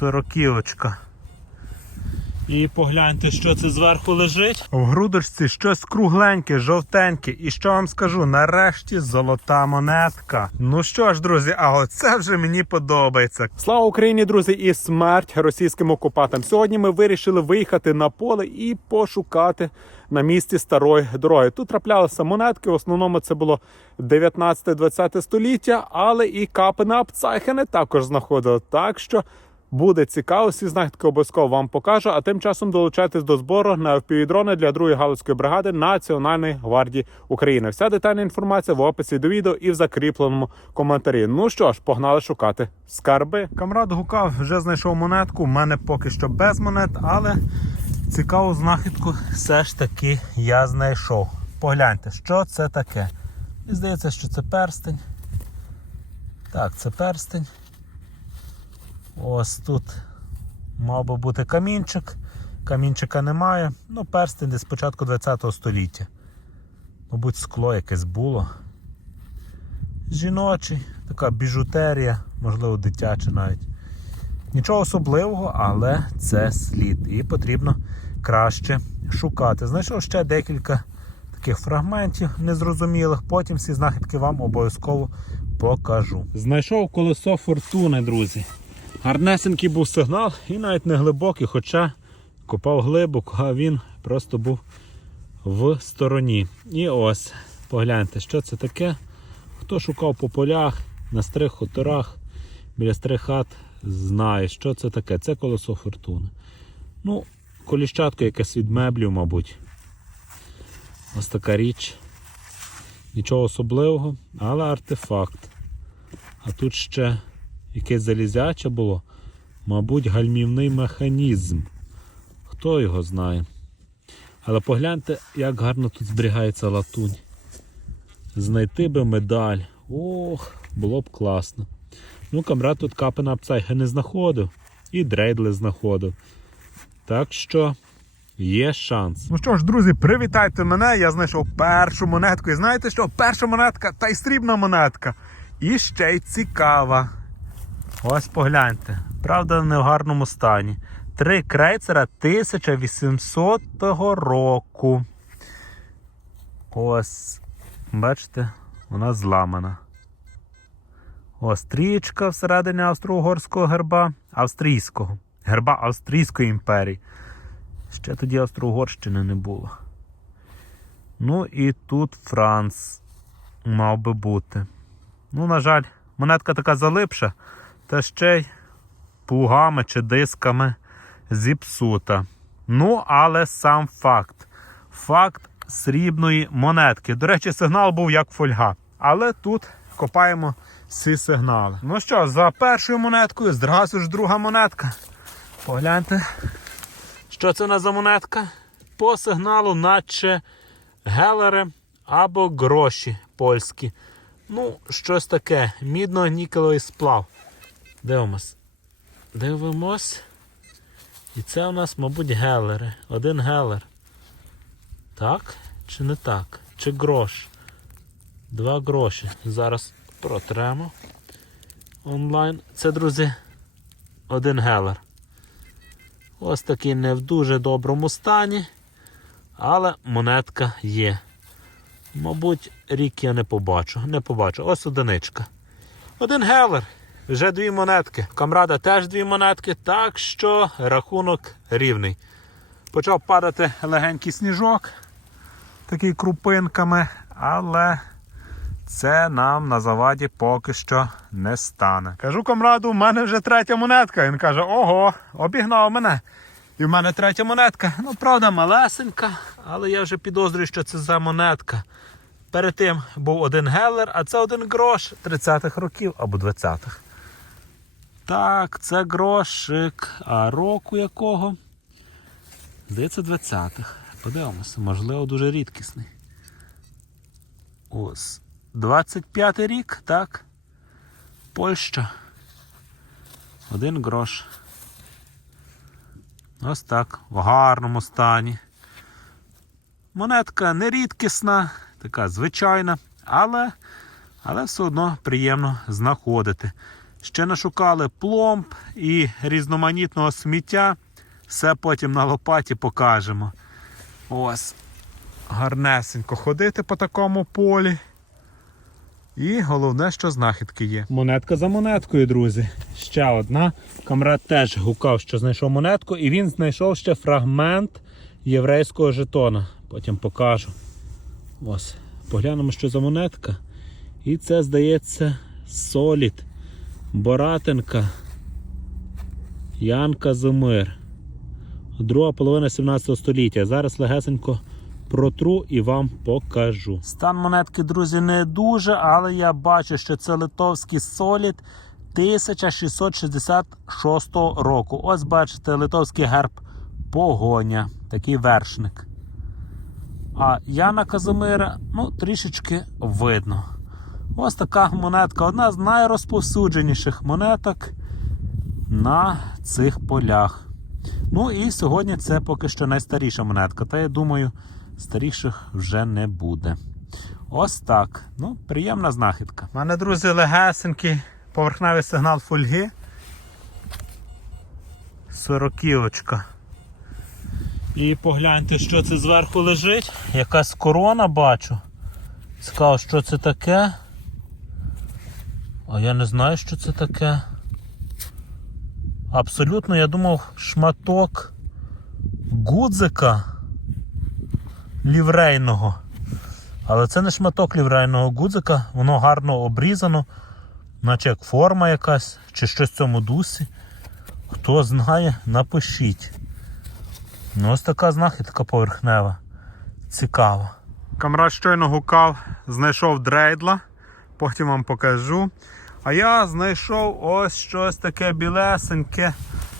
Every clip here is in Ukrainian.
Сороківочка. І погляньте, що це зверху лежить. В грудочці щось кругленьке, жовтеньке. І що вам скажу? Нарешті золота монетка. Ну що ж, друзі, а оце вже мені подобається. Слава Україні, друзі, і смерть російським окупантам. Сьогодні ми вирішили виїхати на поле і пошукати на місці старої дороги. Тут траплялися монетки. В основному це було 19-20 століття, але і капи на Апцайхени також знаходили. Так що. Буде цікаво, всі знахідки обов'язково вам покажу. А тим часом долучайтесь до збору на впівдрони для другої галузької бригади Національної гвардії України. Вся детальна інформація в описі до відео і в закріпленому коментарі. Ну що ж, погнали шукати скарби. Камрад гукав, вже знайшов монетку. У мене поки що без монет, але цікаву знахідку все ж таки я знайшов. Погляньте, що це таке. Мені здається, що це перстень. Так, це перстень. Ось тут мав би бути камінчик. Камінчика немає. Ну, перстень десь початку 20 століття. Мабуть, скло якесь було. Жіночий, така біжутерія, можливо, дитяча навіть. Нічого особливого, але це слід. І потрібно краще шукати. Знайшов ще декілька таких фрагментів незрозумілих. Потім всі знахідки вам обов'язково покажу. Знайшов колесо фортуни, друзі. Гарнесенький був сигнал і навіть не глибокий, хоча копав глибоко, а він просто був в стороні. І ось, погляньте, що це таке. Хто шукав по полях, на старих хуторах, біля старих хат, знає, що це таке. Це колесо фортуни. Ну, коліщатка якесь від меблів, мабуть. Ось така річ. Нічого особливого, але артефакт. А тут ще якесь залізяче було, мабуть, гальмівний механізм. Хто його знає. Але погляньте, як гарно тут зберігається латунь. Знайти би медаль. Ох, було б класно. Ну, камрад тут капи на не знаходив. І дрейдли знаходив. Так що є шанс. Ну що ж, друзі, привітайте мене. Я знайшов першу монетку. І знаєте що? Перша монетка та й срібна монетка. І ще й цікава. Ось погляньте. Правда, не в гарному стані. Три крейцера 1800 року. Ось. Бачите, вона зламана. Ось стрічка всередині австро-угорського герба. Австрійського. Герба Австрійської імперії. Ще тоді Австро-Угорщини не було. Ну і тут Франц мав би бути. Ну, на жаль, монетка така залипша, та ще й плугами чи дисками зіпсута. Ну, але сам факт. Факт срібної монетки. До речі, сигнал був як фольга. Але тут копаємо всі сигнали. Ну що, за першою монеткою, зразу ж друга монетка. Погляньте, що це за монетка? По сигналу, наче гелери або гроші польські. Ну, щось таке. Мідно-нікелевий сплав. Дивимось. Дивимось. І це у нас, мабуть, гелери. Один гелер. Так? Чи не так? Чи грош? Два гроші. Зараз протремо онлайн. Це, друзі, один гелер. Ось такий не в дуже доброму стані. Але монетка є. Мабуть, рік я не побачу. Не побачу. Ось одиничка. Один гелер. Вже дві монетки. Камрада теж дві монетки, так що рахунок рівний. Почав падати легенький сніжок, такий крупинками, але це нам на заваді поки що не стане. Кажу камраду, в мене вже третя монетка. Він каже: ого, обігнав мене. І в мене третя монетка. Ну, правда, малесенька, але я вже підозрюю, що це за монетка. Перед тим був один гелер, а це один грош 30-х років або 20-х. Так, це грошик. А року якого? Здається, 20-х. Подивимося, можливо, дуже рідкісний. Ось. 25-й рік, так. Польща. Один грош. Ось так, в гарному стані. Монетка не рідкісна, така звичайна, але, але все одно приємно знаходити. Ще нашукали пломб і різноманітного сміття. Все потім на лопаті покажемо. Ось. Гарнесенько ходити по такому полі. І головне, що знахідки є. Монетка за монеткою, друзі. Ще одна. Камрад теж гукав, що знайшов монетку, і він знайшов ще фрагмент єврейського жетона. Потім покажу. Ось. Поглянемо, що за монетка. І це, здається, солід. Боратенка. Ян Казимир. Друга половина 17 століття. Зараз легесенько протру і вам покажу. Стан монетки, друзі, не дуже, але я бачу, що це литовський солід 1666 року. Ось бачите, литовський герб погоня, такий вершник. А Яна Казимира, ну, трішечки видно. Ось така монетка, одна з найрозповсюдженіших монеток на цих полях. Ну і сьогодні це поки що найстаріша монетка. Та я думаю, старіших вже не буде. Ось так. Ну, приємна знахідка. У мене, друзі, легесенький поверхневий сигнал фольги. Сороківочка. І погляньте, що це зверху лежить. Якась корона бачу. Цікаво, що це таке. А я не знаю, що це таке. Абсолютно, я думав, шматок гудзика ліврейного. Але це не шматок ліврейного гудзика, воно гарно обрізано, наче як форма якась, чи щось в цьому дусі. Хто знає, напишіть. Ну, ось така знахідка поверхнева. Цікава. Камрад щойно гукав, знайшов дрейдла, потім вам покажу. А я знайшов ось щось таке білесеньке.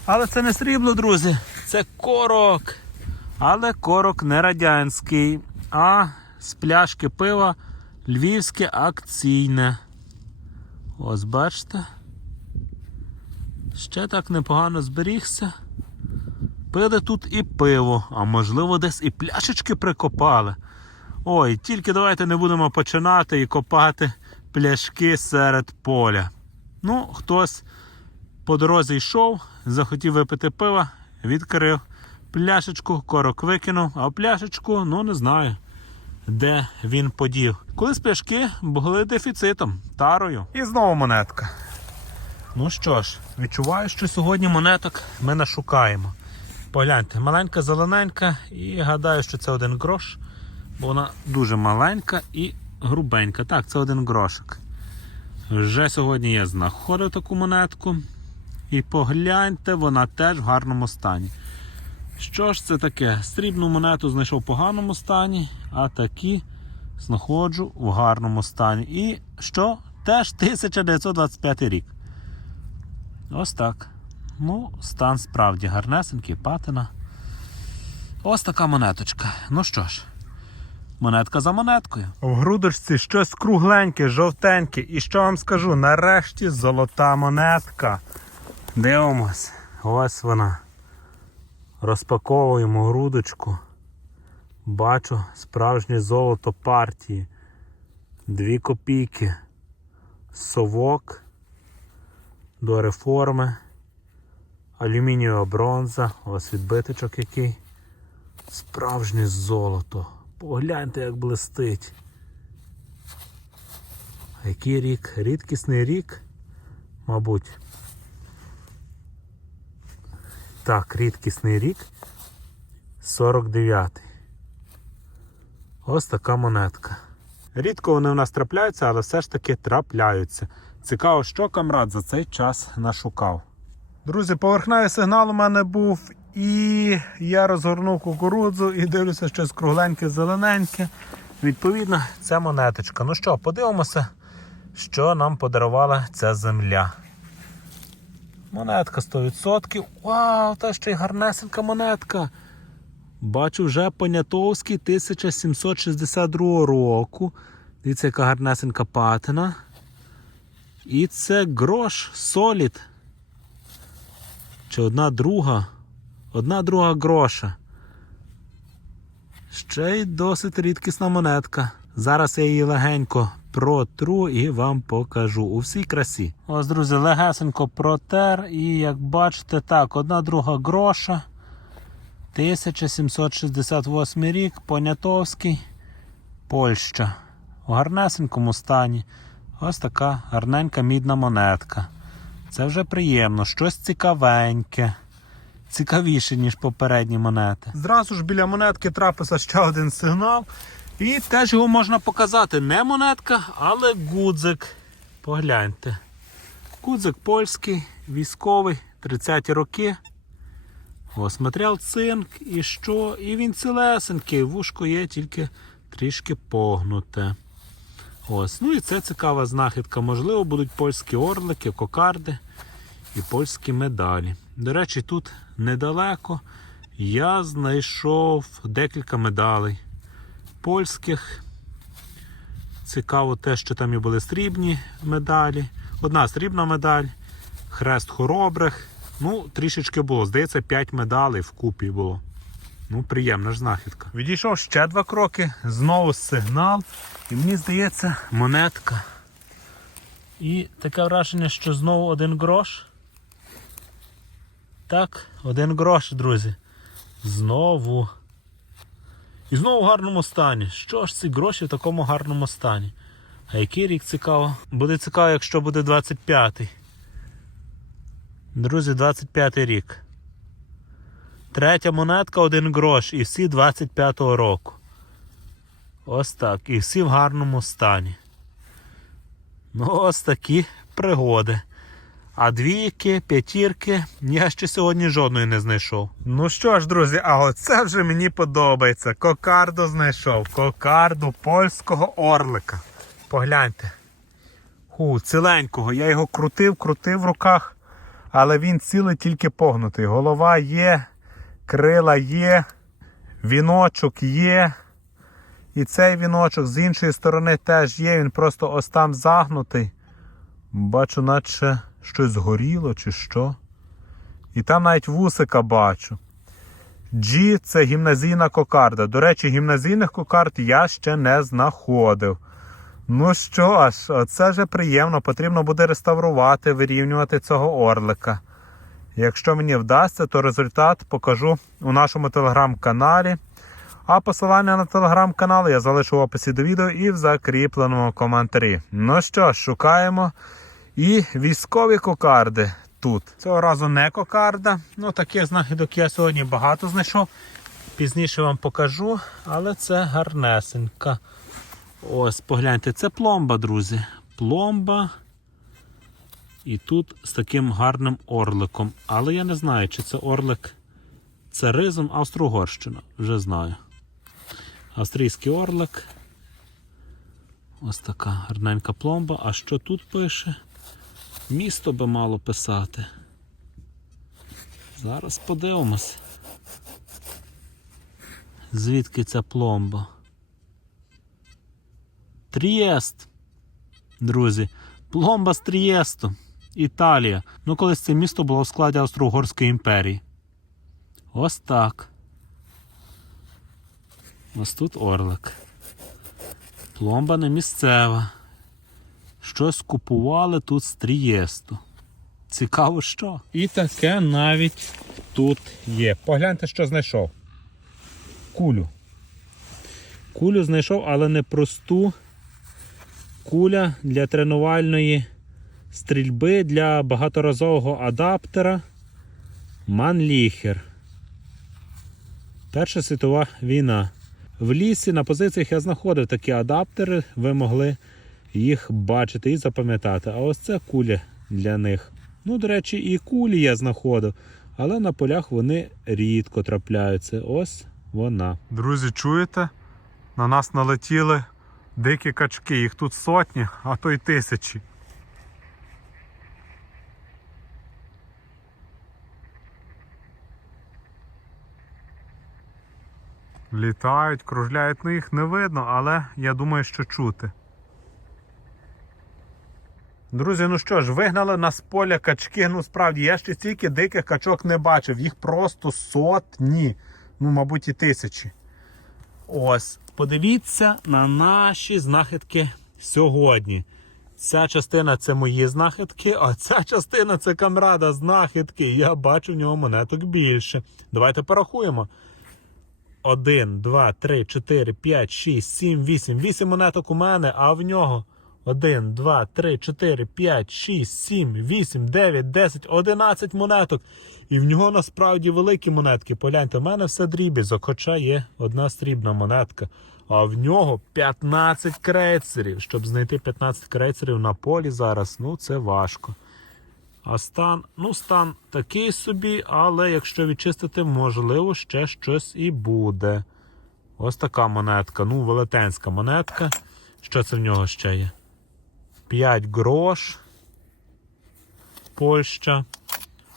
Але це не срібло, друзі. Це корок. Але корок не радянський, а з пляшки пива львівське акційне. Ось бачите. Ще так непогано зберігся. Пили тут і пиво, а можливо десь і пляшечки прикопали. Ой, тільки давайте не будемо починати і копати пляшки серед поля. Ну, хтось по дорозі йшов, захотів випити пива, відкрив пляшечку, корок викинув, а пляшечку, ну не знаю, де він подів. Колись пляшки були дефіцитом, тарою. І знову монетка. Ну що ж, відчуваю, що сьогодні монеток ми нашукаємо. Погляньте, маленька зелененька, і гадаю, що це один грош, бо вона дуже маленька і грубенька. Так, це один грошик. Вже сьогодні я знаходив таку монетку. І погляньте, вона теж в гарному стані. Що ж це таке? Срібну монету знайшов в поганому стані, а такі знаходжу в гарному стані. І що? Теж 1925 рік. Ось так. Ну, стан справді гарнесенький, патина. Ось така монеточка. Ну що ж, монетка за монеткою. В грудочці щось кругленьке, жовтеньке. І що вам скажу? Нарешті золота монетка. Дивимось. Ось вона. Розпаковуємо грудочку. Бачу справжнє золото партії. Дві копійки. Совок до реформи. Алюмінієва бронза. Ось відбиточок який. Справжнє золото. Погляньте, як блистить. Який рік? Рідкісний рік, мабуть. Так, рідкісний рік. 49-й. Ось така монетка. Рідко вони в нас трапляються, але все ж таки трапляються. Цікаво, що камрад за цей час нашукав. Друзі, поверхневий сигнал у мене був, і я розгорнув кукурудзу і дивлюся, щось кругленьке, зелененьке. Відповідно, це монеточка. Ну що, подивимося, що нам подарувала ця земля. Монетка 100%. Вау, та ще й гарнесенька монетка. Бачу вже Понятовський 1762 року. Дивіться, яка гарнесенька патина. І це грош солід. Чи одна друга? Одна друга гроша. Ще й досить рідкісна монетка. Зараз я її легенько протру і вам покажу у всій красі. Ось, друзі, легесенько протер. І як бачите, так, одна друга гроша. 1768 рік, Понятовський, Польща. У гарнесенькому стані. Ось така гарненька мідна монетка. Це вже приємно, щось цікавеньке. Цікавіше, ніж попередні монети. Зразу ж біля монетки трапився ще один сигнал. І теж його можна показати. Не монетка, але гудзик. Погляньте. Гудзик польський, військовий, 30-ті роки. Ось матеріал цинк і що? І він цілесенький. Вушко є тільки трішки погнуте. Ось. Ну і це цікава знахідка. Можливо, будуть польські орлики, кокарди і польські медалі. До речі, тут недалеко я знайшов декілька медалей польських. Цікаво те, що там і були срібні медалі. Одна срібна медаль, хрест хоробрих. Ну, трішечки було. Здається, 5 медалей вкупі було. Ну, приємна ж знахідка. Відійшов ще два кроки, знову сигнал. І мені здається, монетка. І таке враження, що знову один грош. Так, один грош, друзі. Знову. І знову в гарному стані. Що ж ці гроші в такому гарному стані? А який рік цікаво? Буде цікаво, якщо буде 25-й. Друзі, 25-й рік. Третя монетка, один грош. І всі 25-го року. Ось так. І всі в гарному стані. Ну, ось такі пригоди. А двійки, п'ятірки я ще сьогодні жодної не знайшов. Ну що ж, друзі, а оце вже мені подобається. Кокарду знайшов. Кокарду польського орлика. Погляньте. Ху, ціленького. Я його крутив, крутив в руках, але він цілий тільки погнутий. Голова є, крила є, віночок є. І цей віночок з іншої сторони теж є. Він просто ось там загнутий. Бачу, наче щось згоріло чи що. І там навіть вусика бачу. G це гімназійна кокарда. До речі, гімназійних кокард я ще не знаходив. Ну що ж, це вже приємно. Потрібно буде реставрувати, вирівнювати цього орлика. Якщо мені вдасться, то результат покажу у нашому телеграм-каналі. А посилання на телеграм-канал я залишу в описі до відео і в закріпленому коментарі. Ну що ж, шукаємо і військові кокарди тут. Цього разу не кокарда. Ну, таких знахідок я сьогодні багато знайшов. Пізніше вам покажу, але це гарнесенька. Ось, погляньте, це пломба, друзі. Пломба. І тут з таким гарним орликом. Але я не знаю, чи це орлик царизм Австро-Угорщина. Вже знаю. Австрійський орлик. Ось така гарненька пломба. А що тут пише? Місто би мало писати. Зараз подивимось. Звідки ця пломба? Трієст. Друзі. Пломба з Трієсту. Італія. Ну, колись це місто було в складі Австро-Угорської імперії. Ось так. Ось тут орлик. Пломба не місцева. Щось купували тут з Трієсту. Цікаво що. І таке навіть тут є. Погляньте, що знайшов. Кулю. Кулю знайшов, але не просту. Куля для тренувальної стрільби для багаторазового адаптера Манліхер. Перша світова війна. В лісі на позиціях я знаходив такі адаптери, ви могли їх бачити і запам'ятати. А ось це куля для них. Ну, до речі, і кулі я знаходив, але на полях вони рідко трапляються. Ось вона. Друзі, чуєте? На нас налетіли дикі качки, їх тут сотні, а то й тисячі. Літають, кружляють, ну їх не видно, але я думаю, що чути. Друзі, ну що ж, вигнали нас з поля качки. Ну справді, я ще стільки диких качок не бачив. Їх просто сотні, ну, мабуть, і тисячі. Ось, подивіться на наші знахідки сьогодні. Ця частина це мої знахідки, а ця частина це камрада знахідки. Я бачу в нього монеток більше. Давайте порахуємо. 1, 2, 3, 4, 5, 6, 7, 8. 8 монеток у мене, а в нього 1, 2, 3, 4, 5, 6, 7, 8, 9, 10, 11 монеток. І в нього насправді великі монетки. Погляньте, в мене все дрібізок, хоча є одна срібна монетка. А в нього 15 крейцерів. Щоб знайти 15 крейцерів на полі зараз, ну це важко. А стан, ну, стан такий собі, але якщо відчистити, можливо, ще щось і буде. Ось така монетка. Ну, велетенська монетка. Що це в нього ще є? 5 грош. Польща.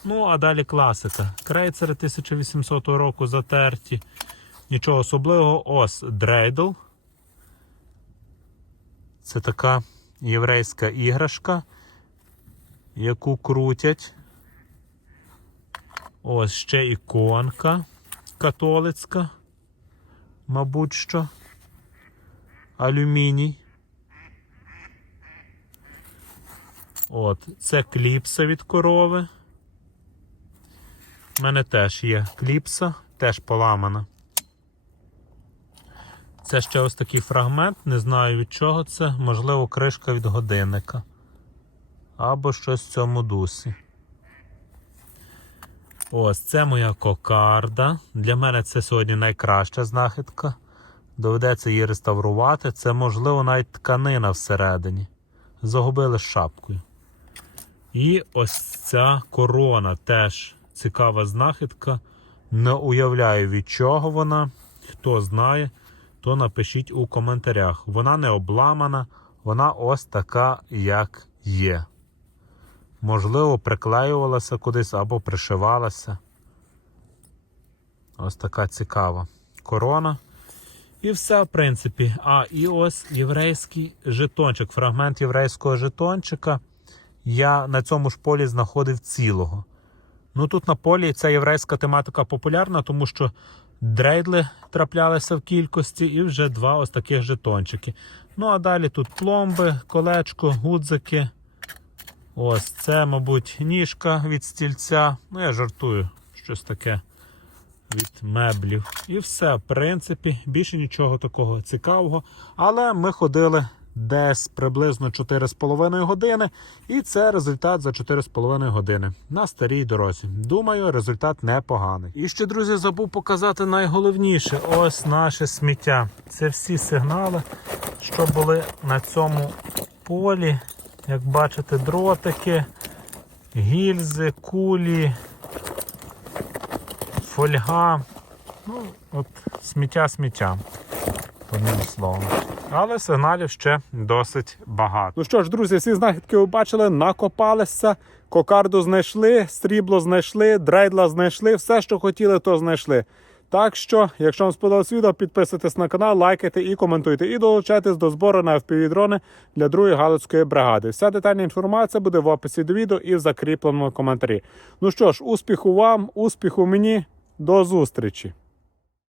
Ну, а далі класика. Крейцери 1800 року затерті. Нічого особливого. Ось дрейдл. Це така єврейська іграшка яку крутять. Ось ще іконка католицька, мабуть що. Алюміній. От, це кліпса від корови. У мене теж є кліпса, теж поламана. Це ще ось такий фрагмент, не знаю від чого це, можливо, кришка від годинника або щось в цьому дусі. Ось це моя кокарда. Для мене це сьогодні найкраща знахідка. Доведеться її реставрувати. Це, можливо, навіть тканина всередині. Загубили з шапкою. І ось ця корона теж цікава знахідка. Не уявляю, від чого вона. Хто знає, то напишіть у коментарях. Вона не обламана, вона ось така, як є. Можливо, приклеювалася кудись або пришивалася. Ось така цікава корона. І все, в принципі. А, і ось єврейський жетончик, фрагмент єврейського жетончика. Я на цьому ж полі знаходив цілого. Ну тут на полі ця єврейська тематика популярна, тому що дрейдли траплялися в кількості, і вже два ось таких жетончики. Ну а далі тут пломби, колечко, гудзики. Ось це, мабуть, ніжка від стільця. Ну, я жартую, щось таке від меблів. І все, в принципі, більше нічого такого цікавого. Але ми ходили десь приблизно 4,5 години. І це результат за 4,5 години на старій дорозі. Думаю, результат непоганий. І ще, друзі, забув показати найголовніше: ось наше сміття. Це всі сигнали, що були на цьому полі. Як бачите, дротики, гільзи, кулі, фольга. Ну, от сміття сміття, одним словом. Але сигналів ще досить багато. Ну що ж, друзі, всі знахідки ви бачили, накопалися, кокарду знайшли, срібло знайшли, дрейдла знайшли, все, що хотіли, то знайшли. Так що, якщо вам сподобалось відео, підписуйтесь на канал, лайкайте і коментуйте. І долучайтесь до збору на FPV-дрони для другої галицької бригади. Вся детальна інформація буде в описі до відео і в закріпленому коментарі. Ну що ж, успіху вам, успіху мені, до зустрічі!